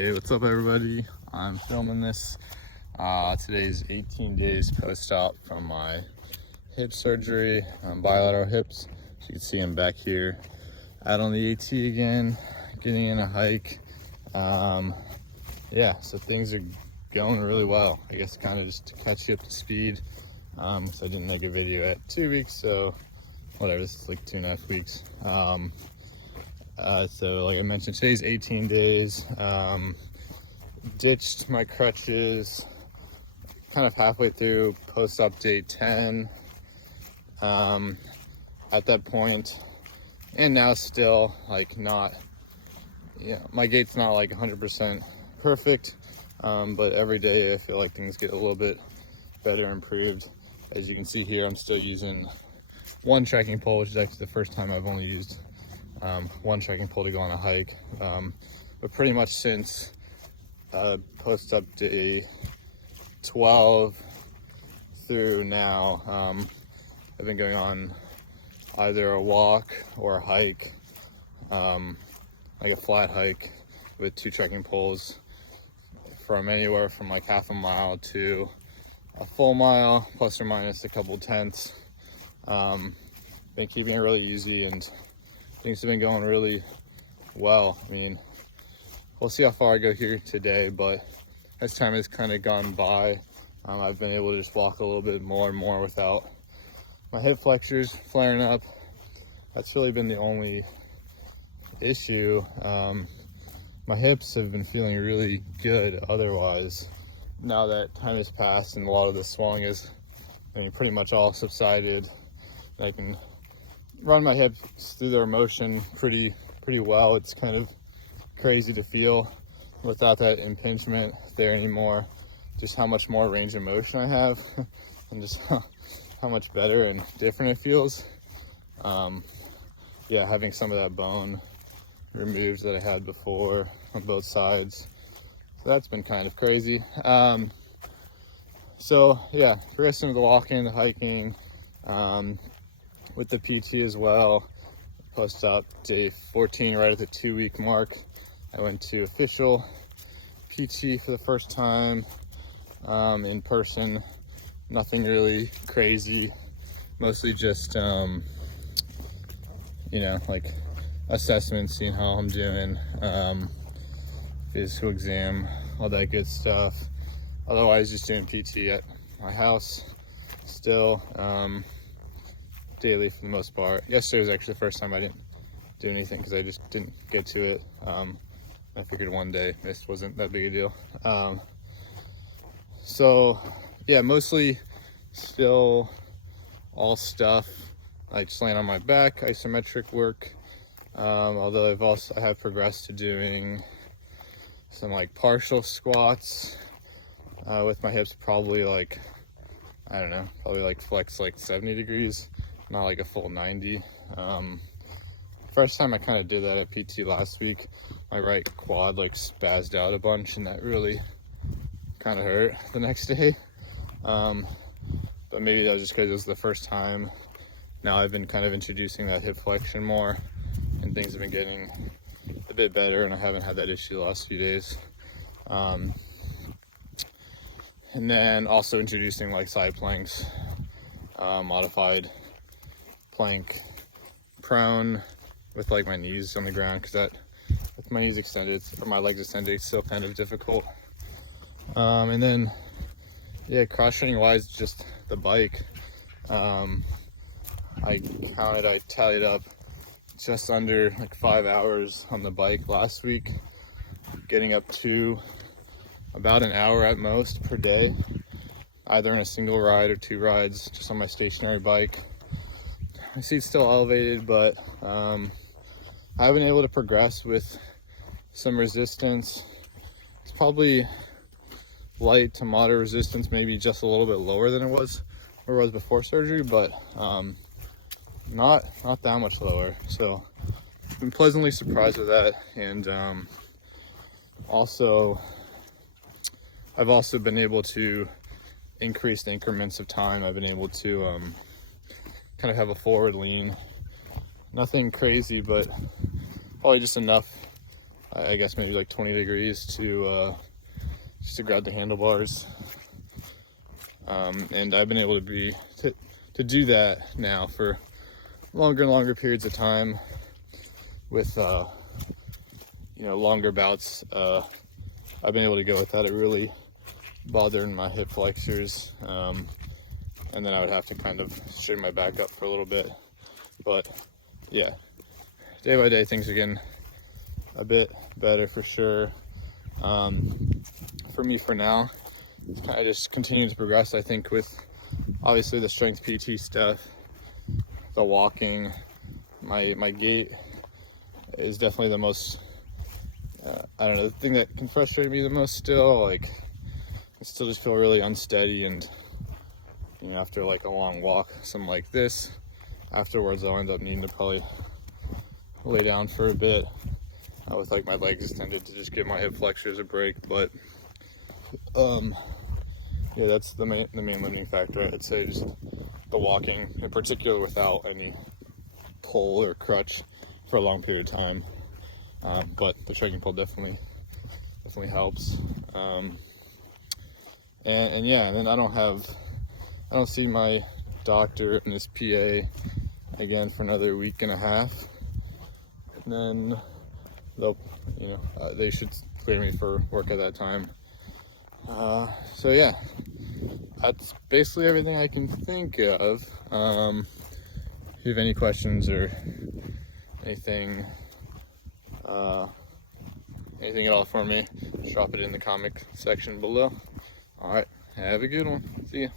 Hey, what's up everybody? I'm filming this. Today's 18 days post-op from my hip surgery, bilateral hips. So you can see I'm back here out on the AT again, getting in a hike. Yeah, so things are going really well. I guess kind of just to catch you up to speed. So I didn't make a video at 2 weeks, so whatever, this is like 2.5 weeks. So like I mentioned, today's 18 days. Ditched my crutches kind of halfway through post-op day 10. At that point, and now still like not, my gait's not like 100% perfect, but every day I feel like things get a little bit better, improved. As you can see here, I'm still using one trekking pole, which is actually the first time I've only used one trekking pole to go on a hike. But pretty much since post-op day 12 through now, I've been going on either a walk or a hike, like a flat hike with 2 trekking poles, from anywhere from like half a mile to a full mile, plus or minus a couple tenths. Been keeping it really easy, and things have been going really well. I mean, we'll see how far I go here today, but as time has kind of gone by, I've been able to just walk a little bit more and more without my hip flexors flaring up. That's really been the only issue. My hips have been feeling really good otherwise. Now that time has passed and a lot of the swelling is, pretty much all subsided, I can run my hips through their motion pretty well. It's kind of crazy to feel without that impingement there anymore, just how much more range of motion I have and just how much better and different it feels. Yeah, having some of that bone removed that I had before on both sides, so that's been kind of crazy. So yeah, progressing with the walking, the hiking, with the PT as well. Post-op day 14, right at the 2-week mark, I went to official PT for the first time, in person. Nothing really crazy, mostly just like assessments, seeing how I'm doing, physical exam, all that good stuff. Otherwise, just doing PT at my house still, daily for the most part. Yesterday was actually the first time I didn't do anything because I just didn't get to it. I figured one day missed wasn't that big a deal. So yeah, mostly still all stuff like just laying on my back, isometric work. Although I have progressed to doing some like partial squats with my hips, probably like, I don't know, probably like flex like 70 degrees, not like a full 90. First time I kind of did that at PT last week, my right quad like spazzed out a bunch, and that really kind of hurt the next day. But maybe that was just because it was the first time. Now I've been kind of introducing that hip flexion more, and things have been getting a bit better, and I haven't had that issue the last few days. And then also introducing like side planks, modified plank prone with like my knees on the ground, because that with my knees extended or my legs extended, it's still kind of difficult. And then yeah, cross training wise, just the bike. I tallied up just under like 5 hours on the bike last week, getting up to about an hour at most per day, either in a single ride or 2 rides just on my stationary bike. My seat's still elevated, but I've been able to progress with some resistance. It's probably light to moderate resistance, maybe just a little bit lower than it was before surgery, but not that much lower. So I've been pleasantly surprised with that. And I've also been able to increase the increments of time. I've been able to kind of have a forward lean, nothing crazy, but probably just enough I guess maybe like 20 degrees to just to grab the handlebars. And I've been able to do that now for longer and longer periods of time with you know, longer bouts. I've been able to go without it really bothering my hip flexors, and then I would have to kind of straighten my back up for a little bit. But yeah, day by day things are getting a bit better for sure. For me for now, I just continue to progress. I think with obviously the strength PT stuff, the walking, my gait is definitely the most, I don't know, the thing that can frustrate me the most still. Like, I still just feel really unsteady, and you know, after like a long walk, something like this, afterwards I'll end up needing to probably lay down for a bit with like my legs extended to just give my hip flexors a break. But yeah, that's the main limiting factor, I'd say, just the walking, in particular without any pole or crutch for a long period of time. But the trekking pole definitely helps. And yeah, and then I don't see my doctor and his PA again for another week and a half, and then they'll, you know, they should clear me for work at that time. So yeah, that's basically everything I can think of. If you have any questions or anything at all for me, just drop it in the comment section below. All right, have a good one. See ya.